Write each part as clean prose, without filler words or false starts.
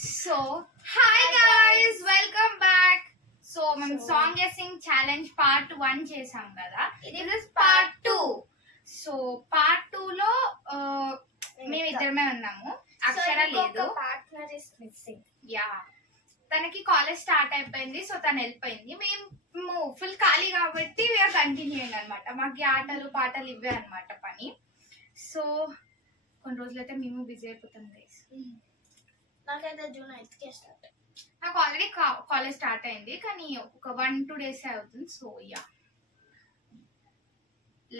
So, hi guys, welcome back. So, మనం song guessing challenge part 1 చేసాం కదా. This is part 2. So part 2 లో మేము ఇద్దరమే ఉన్నాము. అక్షర లేదు. Partner is missing. యా. తనకి కాలేజ్ స్టార్ట్ అయిపోయింది, సో తను వెళ్ళిపోయింది. మేము ఫుల్ ఖాళీ కాబట్టి వీఆర్ కంటిన్యూయింగ్ అనమాట. మాకు ఆటలు పాటలు ఇవే అనమాట పని. సో కొన్ని రోజులైతే మేము బిజీ అయిపోతాం గైస్. నాకైతే జూన్ 8కి స్టార్ట్. నాకు ఆల్రెడీ కాలేజ్ స్టార్ట్ అయింది, కానీ ఒక 1-2 days అవుతుంది. So ya,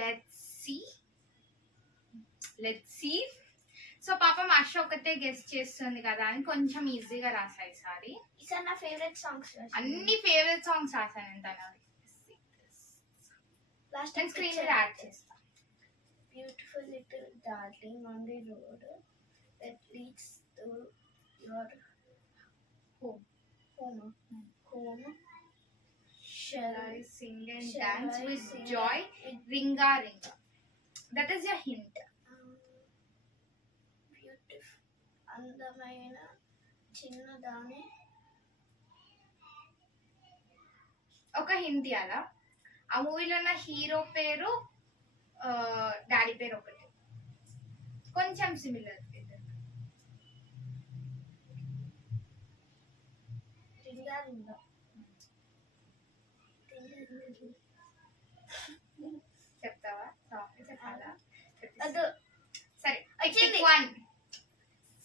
let's see. So పాపం అర్ష ఒకటే గెస్ట్ చేస్తుంది కదా అని కొంచెం ఈజీగా రాసా ఈసారి. ఈసారి నా ఫేవరెట్ సాంగ్స్ అన్ని ఫేవరెట్ సాంగ్స్ రాసాను నేను తనవి. లాస్ట్ నేను స్క్రీన్ మీద యాడ్ చేస్తా. Beautiful little darling on the road that leads to your home. Shall I sing and dance with joy? Ringa ringa. That is your hint. Beautiful. అందమైన చిన్నదాని. ఒక hint ఇవ్వాలా? ఆ మూవీలో ఉన్న హీరో పేరు డాడీ పేరు ఒకటి, కొంచెం సిమిలర్. చెప్తావా? చెప్పాలా? అది సరే,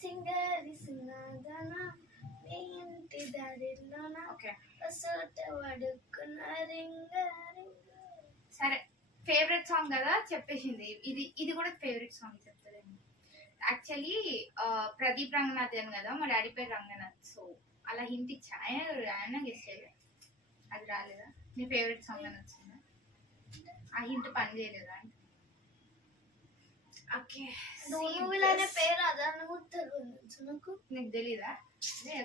సింగరి సింగదన నీ ఇంటి దారిలోన సోట వడుకున్న రింగ రింగ. సరే, ఫేవరెట్ సాంగ్ కదా చెప్పేసింది. ఇది కూడా ఫేవరెట్ సాంగ్ చెప్తాను. యాక్చువల్లీ ప్రదీప్ రంగనాథ్ అని కదా, మా డాడీ పేరు రంగనాథ్. సో అలా హింట్ ఇచ్చా, ఆయన గెస్ట్ చేయలేదు. అది రాలేదా? నీ ఫేవరెట్ సాంగ్ అని వచ్చిందా? ఆ హింట్ పని చేయలేదా? ఓకే, మూవీలోనే పేరు అదని నాకు నీకు తెలీదా?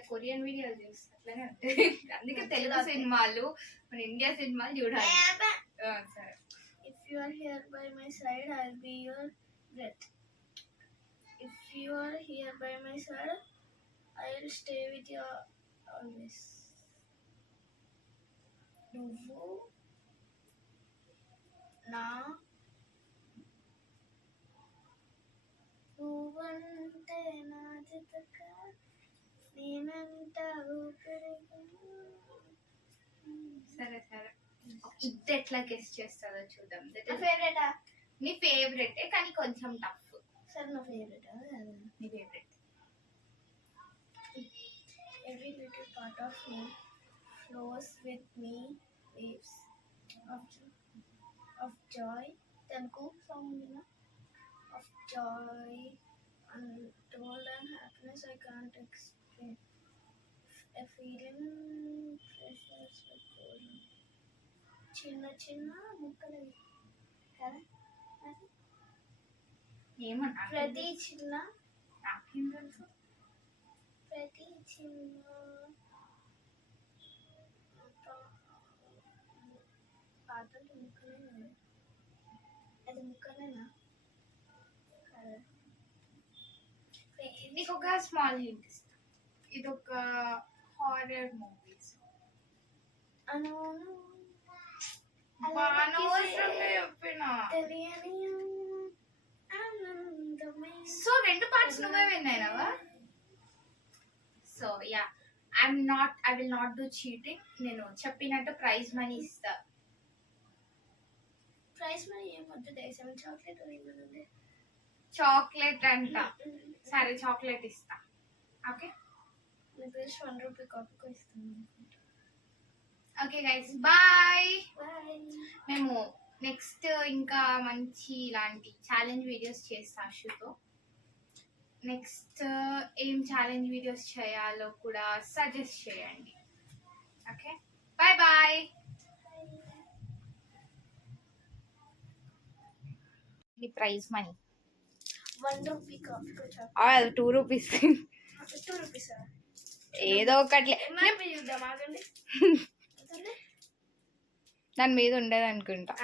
కొరియన్ వీడియోలు చూస్తా, అట్లనే ఉంటాయి. అందుకే తెలుగు సినిమాలు, మన ఇండియా సినిమాలు చూడాలి. సరే. If you are here by my side, I'll be your breath. If you are here by my side, I'll stay with you always. నువ్వు నా నువ్వంటే నా జతక నేనంట ఊపిరిగా. సరే సరే, ఇది ఎట్లా గెస్ట్ చేస్తారో చూద్దాం. ఫేవరెటా? నీ ఫేవరెటే, కానీ కొంచెం టఫ్. సరే, నా ఫేవరెటా? నీ favourite. Every little part of me flows with me, waves of joy. Tanku song na of joy, untold and happiness I can't explain. A feeling precious like gold. Chinna chinna mukkale kada అది ఏమన్నా ప్రతి చిన్న నాకేం తెలుసు. ప్రతి చిన్న పాటలు ముక్కలే, అది ముక్కలేనా? నీకు ఒక స్మాల్ హింట్ ఇస్తా. ఇది ఒక హారర్ మూవీస్. సో 2 parts నువ్వే విన్నాయినావా? So yeah, I will not do cheating. నేను చెప్పినట్టు ప్రైజ్ మనీ ఇస్తా. ప్రైజ్ మనీ ఏమొద్దు, దేశం చాక్లెట్ ఏమనుంది? చాక్లెట్ అంట. సరే, చాక్లెట్ ఇస్తా. ఓకే, ₹1 కాపీకి ఇస్తాను. Okay guys, bye. బాయ్. మేము నెక్స్ట్ ఇంకా మంచి ఇలాంటి ఛాలెంజ్ వీడియోస్ చేస్తా అర్షుతో. నెక్స్ట్ ఏం ఛాలెంజ్ వీడియోస్ చేయాలో కూడా సజెస్ట్ చేయండి. Okay, bye bye. నీ ప్రైజ్ మనీ ₹1 కాపీకి ₹2. ₹2 ఏదో ఒకట్లే చూద్దాం, ఆగండి. దాని మీద ఉండదు అనుకుంటా.